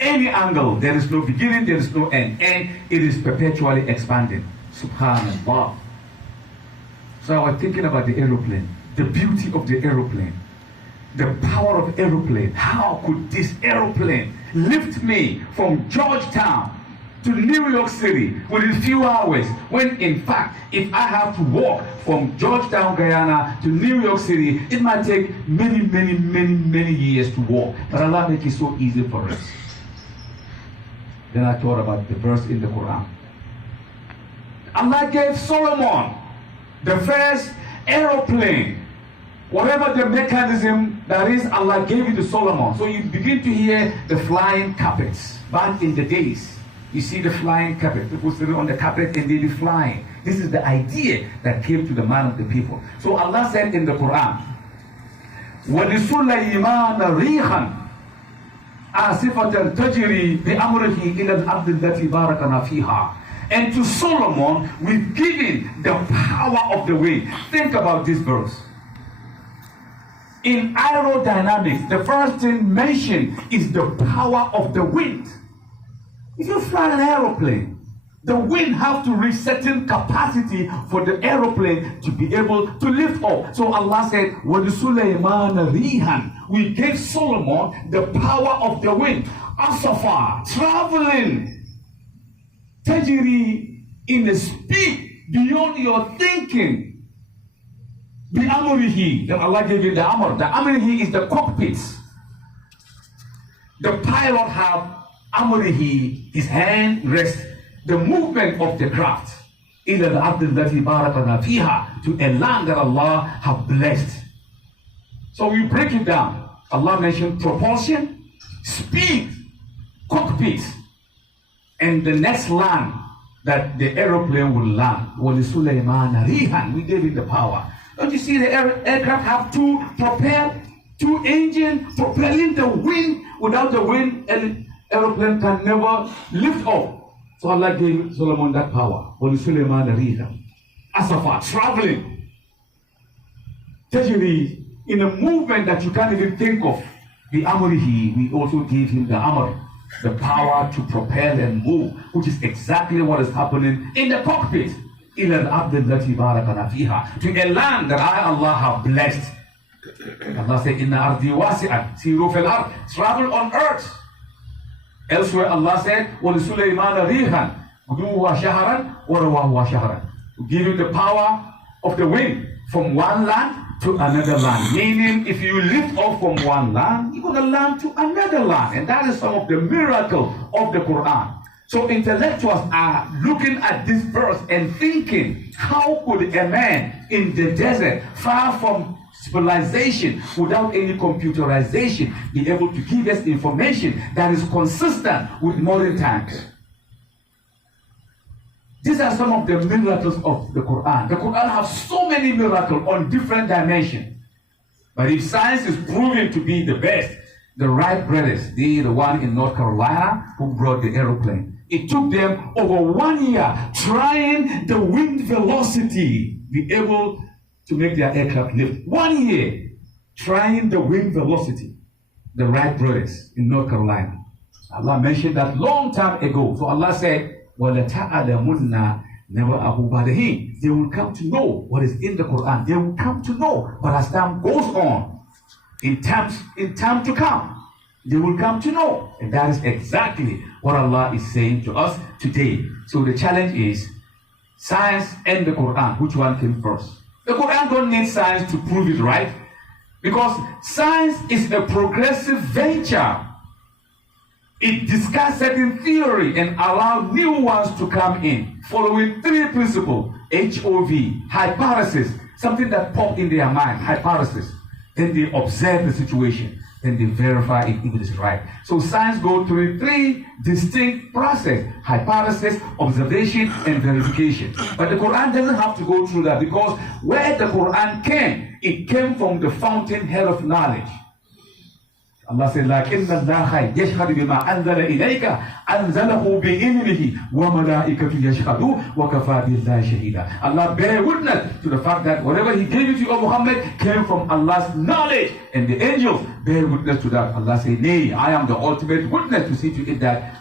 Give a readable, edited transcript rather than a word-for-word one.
Any angle, there is no beginning, there is no end, and it is perpetually expanding. Subhanallah. So I was thinking about the aeroplane, the beauty of the aeroplane, the power of aeroplane. How could this aeroplane lift me from Georgetown to New York City within a few hours, when in fact, if I have to walk from Georgetown, Guyana to New York City, it might take many years to walk. But Allah make it so easy for us. Then I thought about the verse in the Quran. Allah gave Solomon the first aeroplane. Whatever the mechanism that is, Allah gave it to Solomon. So you begin to hear the flying carpets. Back in the days, you see the flying carpet. People sitting on the carpet and they be flying. This is the idea that came to the mind of the people. So Allah said in the Quran, وَلِسُلَيْمَانَ رِيحًا آسِفَةً تَجْرِي بِأَمْرِهِ إِلَى الْأَرْضِ الَّتِي بَارَكْنَا فِيهَا. And to Solomon, we've given the power of the wind. Think about this verse. In aerodynamics, the first thing mentioned is the power of the wind. If you fly an aeroplane, the wind have to reach certain capacity for the aeroplane to be able to lift up. So Allah said, وَلِسُلَيْمَانَ رِيحًا. We gave Solomon the power of the wind. Asafa, traveling. Tajiri, in a speed beyond your thinking. The amrihi, that Allah gave you the amr. The amrihi is the cockpit. The pilot have amrihi, his hand rests the movement of the craft. إِلَى الْأَرْضِ الَّتِي بَارَكْنَا فِيهَا, to a land that Allah have blessed. So we break it down. Allah mentioned propulsion, speed, cockpit, and the next land that the aeroplane will land. وَلِسُلَيْمَانَ رِيحًا. We gave it the power. Don't you see the aircraft have two engines propelling the wind? Without the wind, aeroplane can never lift up. So Allah gave Solomon that power. وَلِسُلَيْمَانَ رِيحًا Asafa, traveling. Tajiri, in a movement that you can't even think of. The amrihi, we also gave him the amr, the power to propel and move, which is exactly what is happening in the cockpit. إِلَى الْأَرْضِ الَّتِي بَارَكْنَا فِيهَا, to a land that I, Allah, have blessed. Allah said, إِنَّ أَرْضِي وَاسِعَةً سِيرُوا فِي الْأَرْضِ, travel on earth. Elsewhere Allah said, وَلِسُلَيْمَانَ رِيحًا غُدُوُّهَا شَهْرًا وَرَوَاهُهَا شَهْرًا, to give you the power of the wind from one land to another land. Meaning, if you lift off from one land, you're going to land to another land. And that is some of the miracle of the Quran. So intellectuals are looking at this verse and thinking, how could a man in the desert, far from civilization, without any computerization, be able to give us information that is consistent with modern times? These are some of the miracles of the Quran. The Quran has so many miracles on different dimensions. But if science is proven to be the best, the Wright brothers, the one in North Carolina who brought the aeroplane, it took them over 1 year trying the wind velocity, be able to make their aircraft lift. 1 year trying the wind velocity. The Wright brothers in North Carolina. Allah mentioned that long time ago. So Allah said, وَلَتَعَلَمُنَّ نَبَأَهُ بَعْدَ. They will come to know what is in the Quran. They will come to know. But as time goes on, in time to come, they will come to know. And that is exactly what Allah is saying to us today. So the challenge is science and the Quran. Which one came first? The Quran don't need science to prove it right, because science is a progressive venture. It discusses certain theory and allows new ones to come in, following three principles: HOV, hypothesis, something that popped in their mind, hypothesis. Then they observe the situation, then they verify if it is right. So science goes through three distinct processes: hypothesis, observation, and verification. But the Quran doesn't have to go through that, because where the Quran came, it came from the fountainhead of knowledge. Allah said, لَكِنَّ اللَّهَ يَشْهَدُ بِمَا أَنزَلَ إِلَيْكَ أَنزَلَهُ بِإِلْمِهِ وَمَلَائِكَةُ يَشْهَدُ وَكَفَى بِاللَّهِ شَهِيدًا. Allah bear witness to the fact that whatever He gave you to, O Muhammad, came from Allah's knowledge, and the angels bear witness to that. Allah said, nay, I am the ultimate witness to see to it that